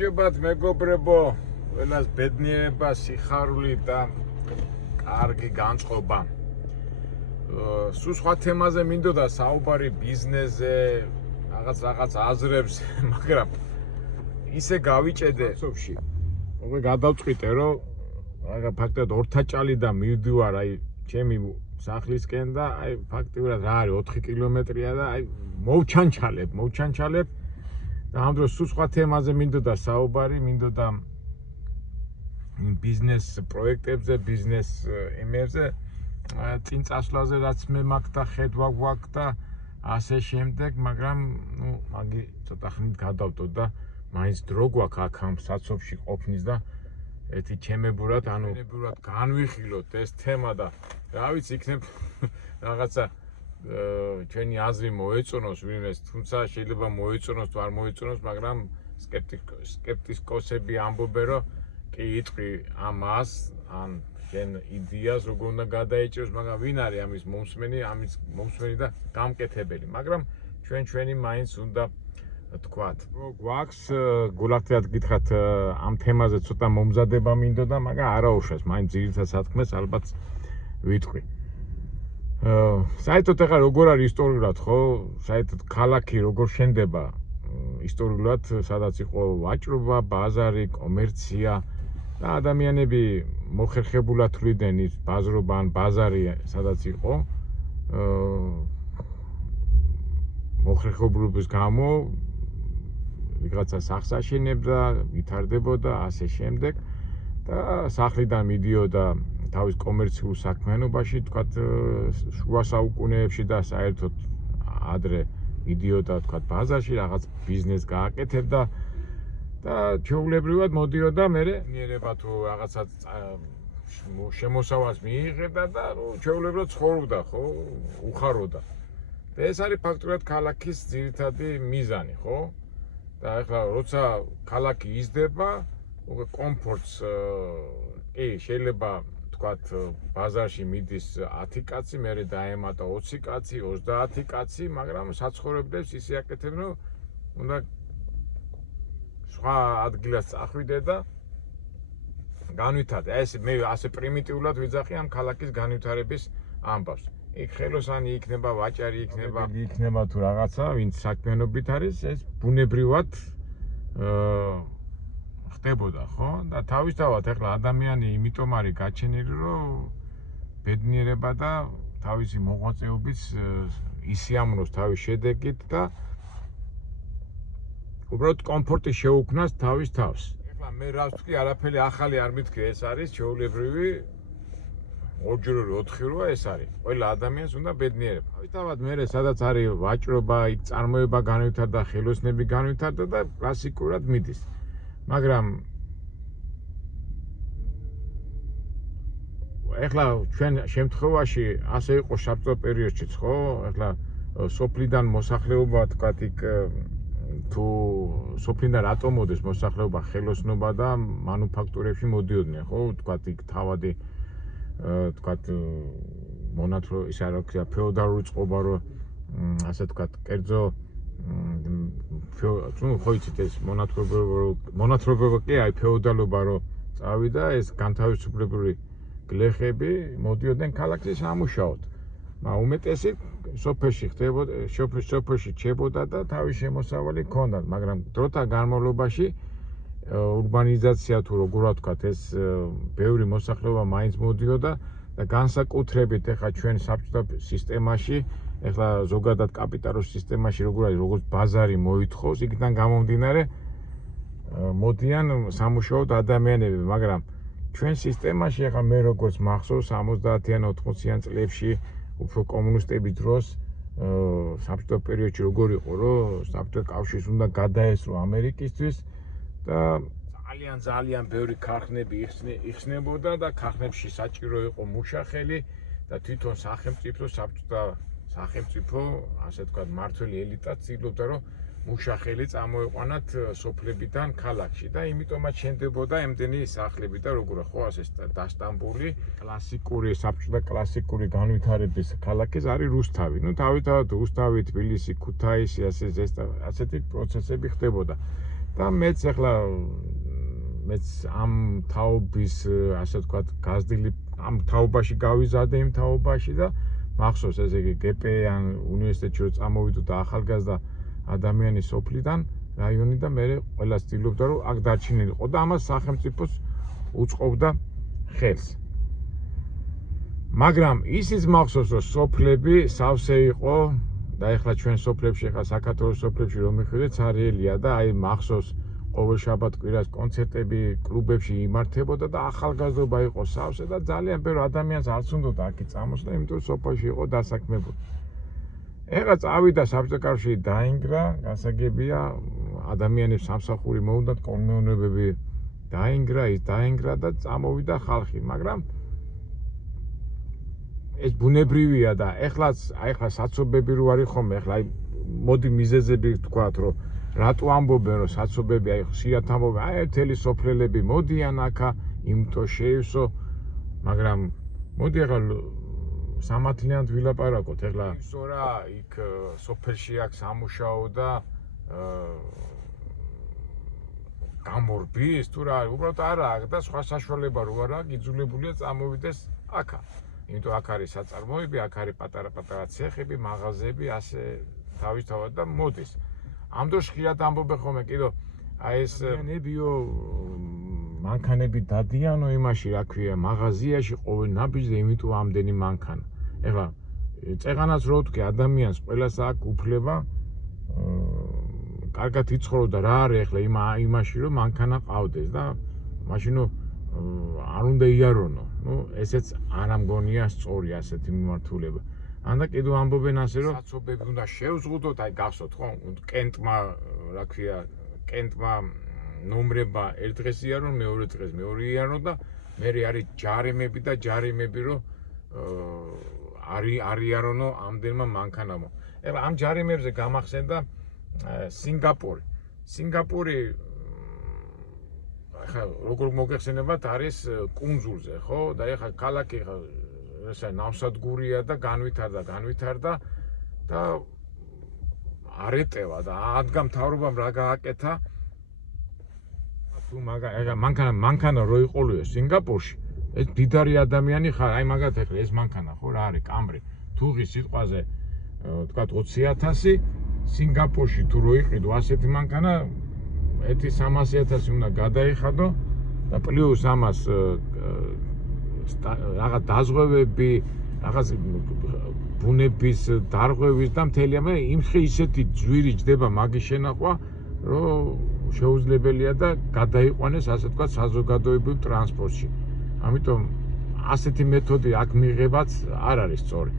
გამარჯობათ მეგობრებო, ყველას ბედნიერება, სიხარული და კარგი განწყობა. Სულ სხვა თემაზე მინდოდა საუბარი ბიზნესზე, რაღაც აზრებს, მაგრამ ისე გავიჭედე სოფში. უკვე გადავწყვიტე, რომ ფაქტობრივად ორთაჭალიდან მივდივარ აი ჩემი სახლისკენ და აი ფაქტობრივად რა არის 4 კილომეტრია და აი მოვჩანჩალებ და ამ დროს სულ სხვა თემაზე მინდოდა საუბარი, მინდოდა ბიზნეს პროექტებზე, ბიზნეს იმებზე, წინ წასვლაზე რაც მე მაქვს და ხედვა გვაქვს და ასე შემდეგ, მაგრამ მაგი ცოტა ხნით გადავდო და მაინც დრო გვაქვს აქ ამ საცობში ყოფნის და ერთი ჩემებურად განვიხილოთ ეს თემა და რა ვიცი იქნებ რაღაცა ჩვენი აზრი მოეწონოს ვინმეს, თუმცა შეიძლება მოეწონოს თუ არ მოეწონოს, მაგრამ სკეპტიკოსები ამბობენ, რომ კი იტყვი ამას, ან შენ იდეას როგორ უნდა გადაეჭიროს, მაგრამ ვინ არის ამის მომსმენი და გამკეთებელი, მაგრამ ჩვენი მაინც უნდა თქვათ. გვაქვს გულახდიად გითხრათ ამ თემაზე ცოტა მომზადება მინდოდა, მაგრამ არაუშავს, მაინც ძირითად სათქმეს ალბათ ვიტყვი. საერთოდ ახლა როგორ არის ისტორიულად, ხო? საერთოდ ქალაქი როგორ შენდება ისტორიულად, სადაც იყო ვაჭრობა, ბაზარი, კომერცია და ადამიანები მოხერხებულად თვლიდნენ ის ბაზრობა ან ბაზარი სადაც იყო. მოხერხებულობის გამო ვიღაცა სახლს აშენებდა, ვითარდებოდა, ასე შემდეგ და სახლიდან მიდიოდა თავის კომერციულ საქმიანობაში, თქვათ, შუა საუკუნეებში და საერთოდ ადრე მიდიოდა, თქვათ, ბაზარში რაღაც ბიზნეს გააკეთებდა და ჩვეულებრივად მოდიოდა მერე ნიერება თუ რაღაცა შემოსავალს მიიღებდა და ჩვეულებრივად ცხოვრობდა, ხო, უხაროდა. და ეს არის ფაქტურად ქალაქის ძირითადი მიზანი, ხო? და ახლა როცა ქალაქი იზრდება, უკვე კომფორტს კი შეიძლება თქვათ ბაზარში მიდის 10 კაცი, მერე დაემატა 20 კაცი, 30 კაცი, მაგრამ საცხოვრებლებს ისე აკეთებენ, რომ უნდა სხვა ადგილას წახვიდე და განვითარდე. ეს მე ასე პრიმიტიულად ვიძახი ამ ქალაქის განვითარების ამბავს. იქ ხელოსანი იქნება, ვაჭარი იქნება თუ რაღაცა, ვინც საქმიანობით არის, ეს ბუნებრივად ხდებოდა, ხო? და თავისთავად ახლა ადამიანი იმიტომ არის გაჩენილი, რომ ბედნიერება და თავისი მოღვაწეობის ისიამოვნოს თავის შედეგით და უბრალოდ კომფორტი შეუქმნას თავის თავს. ახლა მე რა ვთქვი, არაფერი ახალი არ მითქე, ეს არის ჩვეულებრივი ორჯერული 4-როა ეს არის. ყველა ადამიანს უნდა ბედნიერება. თავისთავად მე სადაც არის ვაჭრობა, იქ წარმოება განვითარდა, ხელოსნები განვითარდა და კლასიკურად მიდის. მაგრამ ახლა ჩვენ შემთხვევაში ასე იყო საბჭოთა პერიოდშიც, ხო? ახლა სოფლიდან მოსახლეობა, თქვათ, იქ თუ სოფლიდან რატო მოდის მოსახლეობა, ხელოსნობა და მანუფაქტურებში მოდიოდნენ, ხო? თქვათ, იქ თავადი თქვათ მონათრო ის არ აქვს ფეოდალური წყობა, რომ ასე თქვათ, კერძო ხო იცით ეს მონათრობება კი აი ფეოდალობა რომ წავიდა, ეს განთავისუფლებული გლეხები მოდიოდნენ ქალაქში სამუშაოდ. უმეტესი სოფელში ხდებოდა, სოფელში ჩებოდა და თავის შემოსავალი ჰქონდათ, მაგრამ დროთა განმავლობაში ურბანიზაცია თუ როგორ ვთქვათ, ეს ბევრი მოსახლეობა მაინც მოდიოდა და განსაკუთრებით ახლა ჩვენ საბჭოთა სისტემაში, ახლა ზოგადად კაპიტალურ სისტემაში როგორ არის, როგორც ბაზარი მოითხოვს, იქიდან გამომდინარე მოდიან სამუშაოდ ადამიანები, მაგრამ ჩვენ სისტემაში ახლა მე როგორც მახსოვს 70-იან 80-იან წლებში უფრო კომუნისტების დროს საბჭოთა პერიოდში როგორ იყო, რომ საბჭოთა კავშირს უნდა გადაესწრო ამერიკისთვის და ძალიან ბევრი ქარხნები იხსნებოდა და ქარხნებში საჭირო იყო მუშახელი და თვითონ სახელმწიფო, საბჭოთა სახელმწიფო, ასე ვთქვათ, მმართველი ელიტა ცდილობდა, რომ მუშახელი წამოეყვანათ სოფლებიდან ქალაქში და იმიტომაც შენდებოდა ემდენი სახლები და როგორ ხო ასე დასტამბული კლასიკური საბჭოთა კლასიკური განვითარების ქალაქის არის რუსთავი. თავისთავად რუსთავი, თბილისი, ქუთაისი, ასეთი პროცესები ხდებოდა. და მეც ახლა მეც ამ თაობის ასე ვთქვათ გაზრდილი ამ თაობაში გავიზარდე იმ თაობაში და მახსოვს ესე იგი გპ ან უნივერსიტეტში რომ წამოვიდო და ახალგაზრდა ადამიანი სოფლიდან რაიონი და მე ყველა ცდილობდა რომ აქ დარჩენილიყო და ამას სახელმწიფოს უწყობდა ხელს. მაგრამ ისიც მახსოვს რომ სოფლები სავსე იყო და ეხლა ჩვენ სოფლებში ეხლა საქართველოს სოფლებში რომ მიხვიდეთ სარიელია და აი მახსოვს ყოველ შაბათ-კვირას კონცერტები კლუბებში იმართებოდა და ახალგაზრდობა იყო სავსე და ძალიან ბევრი ადამიანს არც უნდოდა აქ წამოსვლა, იმიტომ რომ სოფელში იყო დასაქმებული. ეხლა წავიდა საბჭოთა კავშირი დაინგრა, გასაგებია, ადამიანებს სამსახური მოუნდათ, კოლმეურნეობები დაინგრა და წამოვიდა ხალხი, მაგრამ ეს ბუნებრივია და ეხლა საცობები რო არის ხოლმე, ეხლა მოდი მიზეზები ვთქვათ, რომ რატო ამბობენ რომ საცობები აი ხშირად ამბობენ აი მთელი სოფლელები მოდიან აქა იმიტომ შეივსო მაგრამ მოდი ახლა სამართლიანად ვილაპარაკოთ ეხლა ისო რა იქ სოფელში აქ სამუშაო და გამორბის თუ რა უბრალოდ არა და სხვა საშუალება რო არა გიძულებულია წამოვიდეს აქა იმიტომ აქ არის საწარმოები აქ არის პატარა ცეხები მაღაზიები ასე თავისთავად და მოდის ამ დროს ხშირად ამბობენ ხოლმე კიდო აი ეს ნებიო მანქანები დადიანო იმაში რა ქვია მაღაზიაში ყოველ ნაბიჯზე იმიტომ ამდენი მანქანა ეხლა წეღანას რო ვთქვი ადამიანს ყველას აქვს უფლება კარგად იცხოვროს და რა არის ეხლა იმაში რომ მანქანა ყავდეს და მაშინ არ უნდა იარონო ნუ ესეც არ ამგონია სწორი ასეთი მიმართულება ანდა კიდევ ამბობენ ასე რომ საცობები უნდა შევზღუდოთ აი გახსოვთ ხო კენტმა რა ქვია კენტმა ნომრება ერთ დღეს იარო მეორე დღეს მეორე იარო და მე არის ჯარიმები და ჯარიმები რომ არიარონო ამდენმა მანქანამ ეხლა ამ ჯარიმებზე გამახსენდა სინგაპური ახლა როგორ მოგეხსენებათ არის კუნძულზე ხო და ეხლა ქალაქი ესა ნავსადგურია და განვითარდა და არეტევა და ადგა მთავრობამ რა გააკეთა თუ მანქანა რო იყოლიო სინგაპურში ეს დიდარი ადამიანი ხარ აი მაგათ ეხლა ეს მანქანა ხო რა არის კამრი თუღის სიტყვაზე თქვა 20,000 სინგაპურში თუ რო იყიდო ასეთი მანქანა 300,000 უნდა გადაიხადო და პლუს ამას რაღაც დაზღვევები, რაღაც ბუნების დარღვევის და მთელი ამე იმხი ისეთი ძვირი ჯდება მაგის შენახვა, რომ შეუძლებელია და გადაიყვანეს ასე ვთქვათ საზოგადოებრივ ტრანსპორტში. ამიტომ ასეთი მეთოდი აქ მიღებაც არ არის სწორი.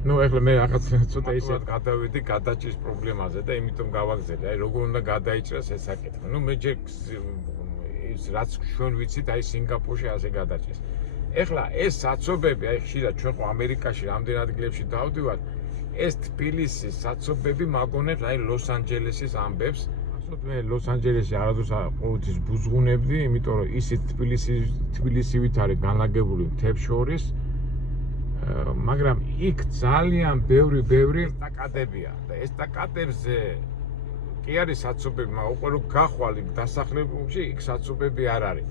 ნუ ეხლა მე რაღაც ცოტა ისე გადავედი გადაჭრის პრობლემაზე და იმიტომ გავაგზავნე. აი როგორ უნდა გადაიჭრას ეს საკითხი. ნუ მე ჯერ რაც ჩვენ ვიცით აი სინგაპურში ასე გადაჭეს. ეხლა ეს საცობები აი ხშირად ჩვენ ხო ამერიკაში რამდენ ადგილებში დავდივართ ეს თბილისის საცობები მაგონებს აი ლოს-ანჯელესის ამბებს. ასოთ მე ლოს-ანჯელესში არადროს ყოველთვის ბუზღუნებდი, იმიტომ რომ ისიც თბილისივით არის განლაგებული მთებს შორის. მაგრამ იქ ძალიან ბევრი ესტაკადებია და ესტაკადებზე კი არის საცობები, მაგრამ უკვე რომ გახვალ იქ დასახლებულში, იქ საცობები არ არის.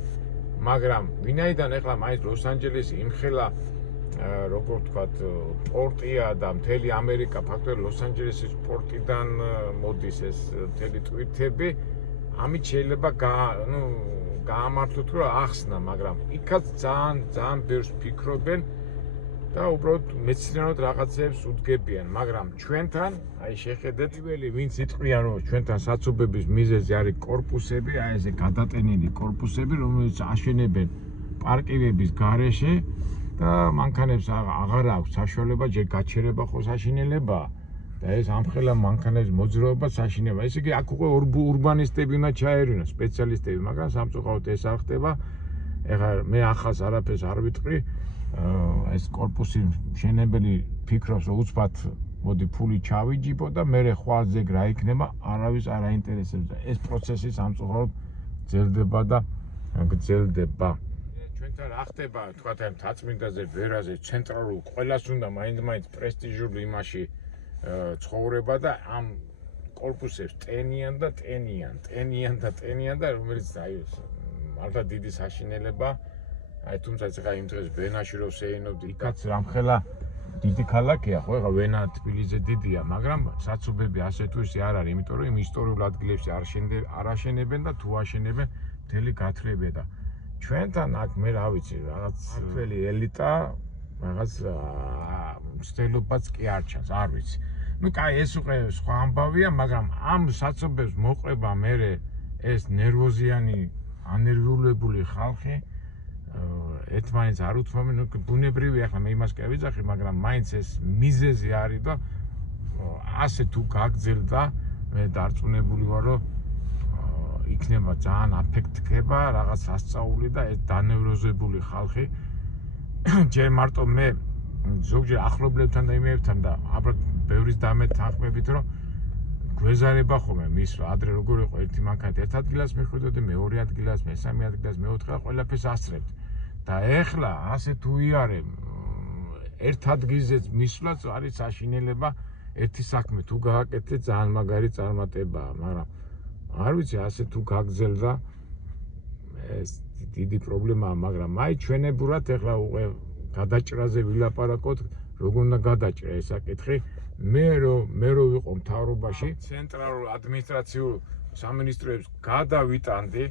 მაგრამ ვინაიდან ახლა მაინც ლოს-ანჯელესი იმხელა როგორ ვთქვათ, პორტია და მთელი ამერიკა ფაქტობრივად ლოს-ანჯელესის პორტიდან მოდის ეს მთელი ტვირთები, ამით შეიძლება გაამართლოთ რომ ახსნა, მაგრამ იქაც ძალიან ბევრს ფიქრობენ და უბრალოდ მეცნიერულად რაღაცებს უდგებიან, მაგრამ ჩვენთან, აი შეხედეთ, ვინც იტყვიან რომ ჩვენთან საცობების მიზეზი არის კორპუსები, აი ესე გადატენილი კორპუსები, რომელიც აშენებენ პარკინგების გარეშე და მანქანებს აღარ აქვს საშუალება ჯერ გაჩერება ხო საშინელება და ეს ამხელა მანქანების მოძრაობა საშინელება. ესე იგი აქ უკვე ურბანისტები უნდა ჩაერინოს, სპეციალისტები, მაგრამ სამწუხაროდ ეს არ ხდება. ეხლა მე ახალს არაფერს არ ვიტყვი. ეს კორპუსი მშენებელი ფიქრობს რომ უცბად მოდი ფული ჩავიჯიბო და მე ხვალ ზეგ რა იქნება არავის არ აინტერესებს და ეს პროცესი სამწუხაროდ გრძელდება და გრძელდება. ჩვენთან რა ხდება თქვათ ამ თაწმინდაზე ვერაზე ცენტრალურ ყველას უნდა მაინც პრესტიჟული იმაში ცხოვრება და ამ კორპუსებს ტენიან და რომელიც აი მართლა დიდი საშინელება. აი თუმცა ეხლა იმ დღეს ვენაში რო შეენობდი, იქაც რამხელა დიდი ქალაქია, ხო, ეხლა ვენა თბილისზე დიდია, მაგრამ საცობები ასე თუ ისე არ არის, იმიტომ რომ იმ ისტორიულ ადგილებში არ აშენებენ და თუ აშენებენ, მთელი გათხრებია და ჩვენთან აქ მე რა ვიცი, რაღაც მართველი ელიტა, რაღაც მცდელობაც კი არ ჩანს, არ ვიცი. ნუ კაი, ეს უკვე სხვა ამბავია, მაგრამ ამ საცობებს მოყვება მერე ეს ნერვოზიანი, ანერვიულებული ხალხი ერთმანეთს არ უთმობენ, ნუ ბუნებრივია, ახლა მე იმას კი ავიძახი, მაგრამ მაინც ეს მიზეზი არის და ასე თუ გაგძელდა, მე დარწმუნებული ვარ, რომ იქნება ძალიან აფექტდება რაღაც ასწაული და ეს დანევროზებული ხალხი ჯერ მარტო მე ზოგჯერ ახლობლებთან და იმებთან და აბრალოდ ბევრის დამეთ თანხმებით, რომ გვეზარება ხოლმე მის ადრე როგორ იყო ერთი მანქანით ერთ ადგილას მიხვიდოდი, მეორე ადგილას, მესამე ადგილას, მეოთხე ყველაფერს ასწრებთ. და ეხლა ასე თუ იარე ერთ ადგილზეც მისვლაც არის საშინელება, ერთი საქმე თუ გააკეთე ძალიან მაგარი წარმატებაა, მაგრამ არ ვიცი ასე თუ გაგძელდა ეს დიდი პრობლემაა, მაგრამ აი ჩვენებურად ეხლა უკვე გადაჭრაზე ვილაპარაკოთ, როგორ უნდა გადაჭრა ეს საკითხი. მე რო ვიყო მთავრობაში, ცენტრალურ ადმინისტრაციულ სამინისტროებს გადავიტანდი,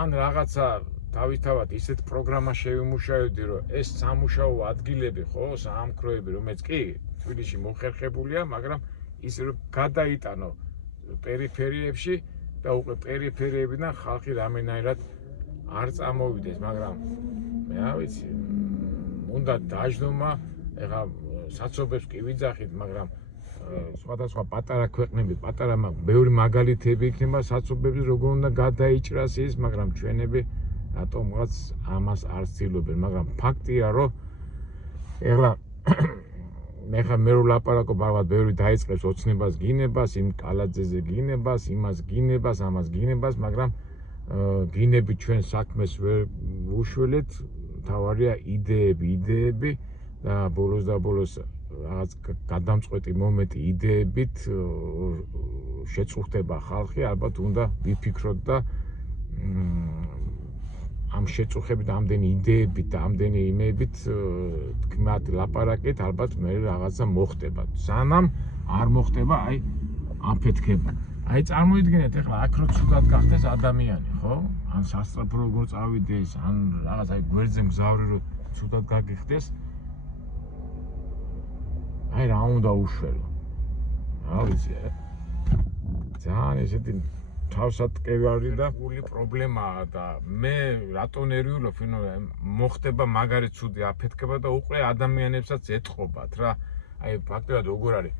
ან რაღაცა თავისთავად ისეთ პროგრამა შევიმუშავებდი, რომ ეს სამუშაო ადგილები, ხო, საამქროები, რომელიც კი თბილისში მოხერხებულია, მაგრამ ის რომ გადაიტანო პერიფერიებში და უკვე პერიფერიებიდან ხალხი რამენაირად არ წამოვიდეს, მაგრამ მე რა ვიცი, უნდა დაждომა, ეხლა საცობებს კი ვიძახით, მაგრამ სხვადასხვა პატარა ქვეყნები, პატარა ბევრი მაგალითები იქნება საცობების, როგორ უნდა გადაიჭრას ის, მაგრამ ჩვენები რატომღაც ამას არ ცდილობენ, მაგრამ ფაქტია, რომ ეხლა მე რო ლაპარაკობ, ალბათ ბევრი დაიწყებს ოცნებას გინებას, იმ კალაძეზე გინებას, იმას გინებას, ამას გინებას, მაგრამ გინებით ჩვენ საქმეს ვერ უშველეთ, თავარია იდეები და ბოლოს რაღაც გადამწყვეტი მომენტი იდეებით შეწუხდება ხალხი, ალბათ უნდა ვიფიქროთ და ამ შეწუხებით, ამდენი იდეებით და ამდენი იმებით თქმათ ლაპარაკეთ, ალბათ მე რაღაცა მოხდება. სანამ არ მოხდება, აი აფეთქება. აი წარმოიდგინეთ, ეხლა აქ რო ცუდად გახდეს ადამიანი, ხო? ან სასწრაფო როგორ წავიდეს, ან რაღაც აი გვერდზე მგზავრი რო ცუდად გაგიხდეს, აი რა უნდა უშველო. რა ვიცი, ძალიან ესეთი თავსატკევარი და გული პრობლემაა და მე რატო ნერვიულობ, მოხდება მაგარი ცუდი აფეთქება და უკვე ადამიანებსაც ეთყობათ რა. აი ფაქტობრივად როგორ არის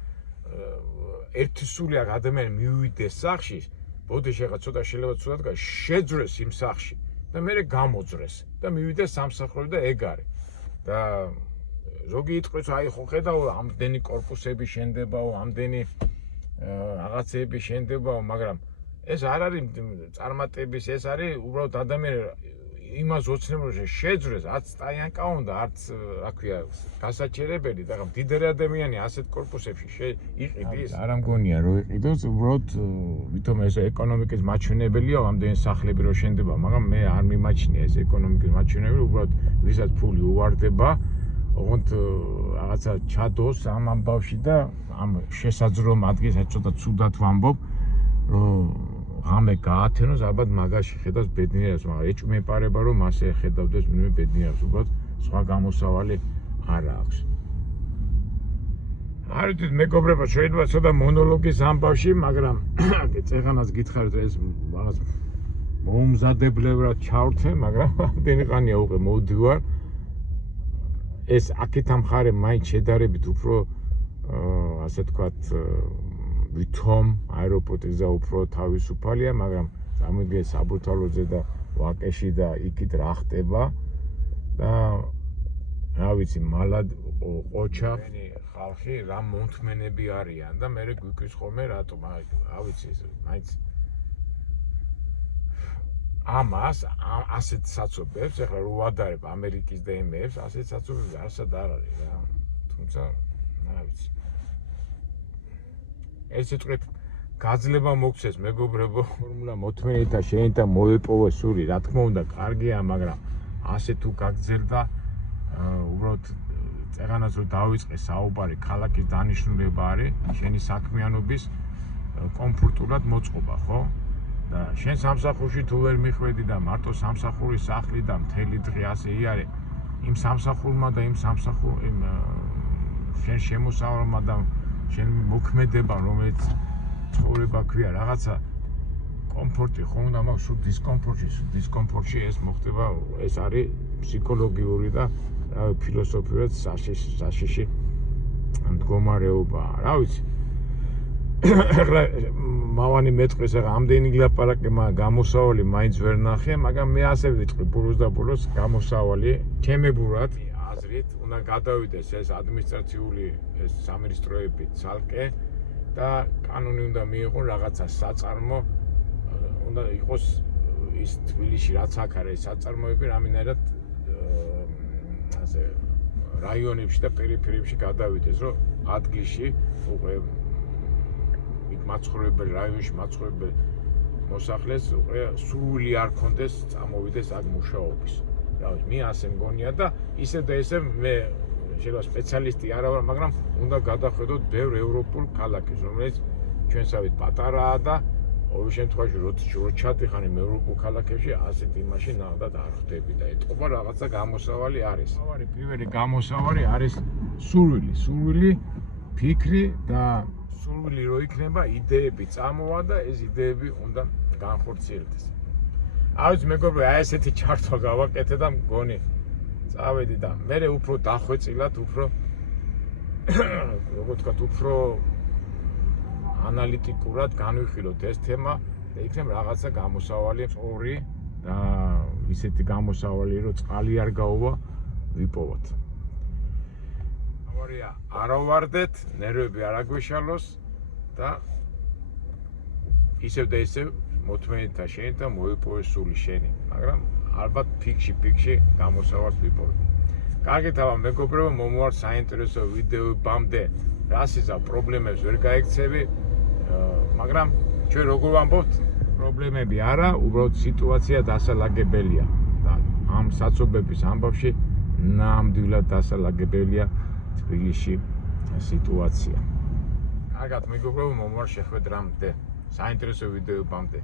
ერთი სული აქ ადამიანი მივიდეს სახში, ბოდი შეიძლება შეიძლება ცუდად შეძრეს იმ სახში და მე გამოძრეს და მივიდეს სამსახური და ეგ არის. და ზოგი იტყვის, აი ხო ხედავ, ამდენი კორპუსები შენდებაო, ამდენი რაღაცები შენდებაო, მაგრამ ეს არ არის წარმატების, ეს არის უბრალოდ ადამიანი იმას ოცნებობს, შეძრეს, არც სტაიანკა უნდა, არც რა ქვია, გასაჩერებელი და მდიდარი ადამიანი ასეთ კორპუსებში იყიდის. არა მგონია რომ იყიდოს, უბრალოდ ვითომ ეს ეკონომიკის მაჩვენებელია, ამდენი სახლები რო შენდება, მაგრამ მე არ მიმაჩნია ეს ეკონომიკის მაჩვენებელი, უბრალოდ ვისაც ფული უვარდება, ოღონდ რაღაცა ჩადოს ამ ამბავში და ამ შესაძლო ადგილს ცოტა ცუდად ვამბობ, რომ ღამე გაათენოს, ალბათ მაგაში ხედავს ბედნიერებს, მაგრამ ეჭვმეპარება რომ მასე ხედავდეს ვინმე ბედნიერებს, უბრალოდ სხვა გამოსავალი არ აქვს. არ ვიცი, მეგობრებო, შეიძლება ცოტა მონოლოგის ამბავში, მაგრამ წეღანას გითხარით ეს რაღაც მოუმზადებლად ჩავრთე, მაგრამ ამდენი ხანია უკვე მოვდივარ. ეს აქეთ ამ ხარე მაინც შედარებით უფრო ასე თქვათ ვითომ აეროპორტის გზა უფრო თავისუფალია, მაგრამ წარმოიდგინეთ საბურთალოზე და ვაკეში და იქით რა ხდება და რა ვიცი, მალად ყოჩა ხალხი რა მომთმენები არიან და მე გვიქვის ხოლმე რატომ, რა ვიცი, მაინც ამას ასეთ საცობებს, ეხლა რო ვადარებ ამერიკის და იმებს, ასეთ საცობებს არსად არ არის რა. თუმცა, რა ვიცი. ეს სიტყვით გაძლება მოგცეს მეგობრებო, ფორმულა მოთმენითა შენითა მოეპოვე სული, რა თქმა უნდა, კარგია, მაგრამ ასე თუ გაგრძელდა, უბრალოდ წეღანაც რომ დავიწყე საუბარი, ქალაქის დანიშნულება არის შენი საქმიანობის კომფორტულად მოწყობა, ხო? და შენ სამსახურში თუ ვერ მიხვედი და მარტო სამსახურის სახლი და მთელი დღე ასე იარე, იმ სამსახურმა და იმ შენ შემოსავალმა და შენ მოქმედება, რომელიც ცხოვრება ქვია, რაღაცა კომფორტი ხო უნდა მაქვს, სულ დისკომფორტში ეს მოხდება, ეს არის ფსიქოლოგიური და ფილოსოფიურად საშიში მდგომარეობა, რა ვიცი. ახლა მავანი მეტყვის, ახლა ამდენი გლაპარაკე, მაგრამ გამოსავალი მაინც ვერ ნახე, მაგრამ მე ასე ვიტყვი ბუროს და ბუროს გამოსავალი ჩემებურად აზრით უნდა გადავიდეს ეს ადმინისტრაციული ეს სამინისტროები ცალკე და კანონი უნდა მიიღონ რაღაცა საწარმო, უნდა იყოს ის თბილისში რაც აქ არის საწარმოები რამინერად ასე რაიონებში და პერიფერიებში გადავიდეს, რომ ადგილში უკვე მაცხოვრებელ რაიონში მაცხოვრებელ მოსახლეს უკვე სული არ ქონდეს წამოვიდეს აქ მუშაობის. რა ვიცი, მე ასე მგონია და ისე და ესე მე შეიძლება სპეციალისტი არა ვარ, მაგრამ უნდა გადახედოთ ბევრ ევროპულ ქალაქებს, რომელიც ჩვენსავით პატარაა და ორივე შემთხვევაში რო ჩადიხარ იმ ევროპულ ქალაქებში ასეთ იმაში ნამდვილად არ ხვდები და ეტყობა რაღაცა გამოსავალი არის. პირველი გამოსავალი არის სურვილი, ფიქრი და სურვილი რო იქნება, იდეები წამოვა და ეს იდეები უნდა განხორციელდეს. აი მეგობრებო, აი ესეთი ჩართვა გავაკეთე და მგონი წავედი და მე უფრო დახვეწილად, უფრო როგორ ვთქვათ, უფრო ანალიტიკურად განვიხილოთ ეს თემა და იქნებ რაღაცა გამოსავალი სწორი და ისეთი გამოსავალი, რომ წყალი არ გაუვა, ვიპოვოთ. არა ვარდეთ, ნერვები არ აგვეშალოს და ისევ და ისევ მოთმენითა შენი და მოიპოვე სული შენი, მაგრამ ალბათ ფიქში გამოსავალს ვიპოვე. კარგით, აბა მეგობრებო, მომვარ საინტერესო ვიდეოებამდე, რასიზა პრობლემებს ვერ გაიქცევი, მაგრამ ჩვენ როგორ ვამბობთ, პრობლემები არა, უბრალოდ სიტუაცია დასალაგებელია და ამ საცობების ამბავში ნამდვილად დასალაგებელია თბილისში სიტუაცია. კარგად მეგობრებო, მომვარ შეხვედრამდე, საინტერესო ვიდეოებამდე.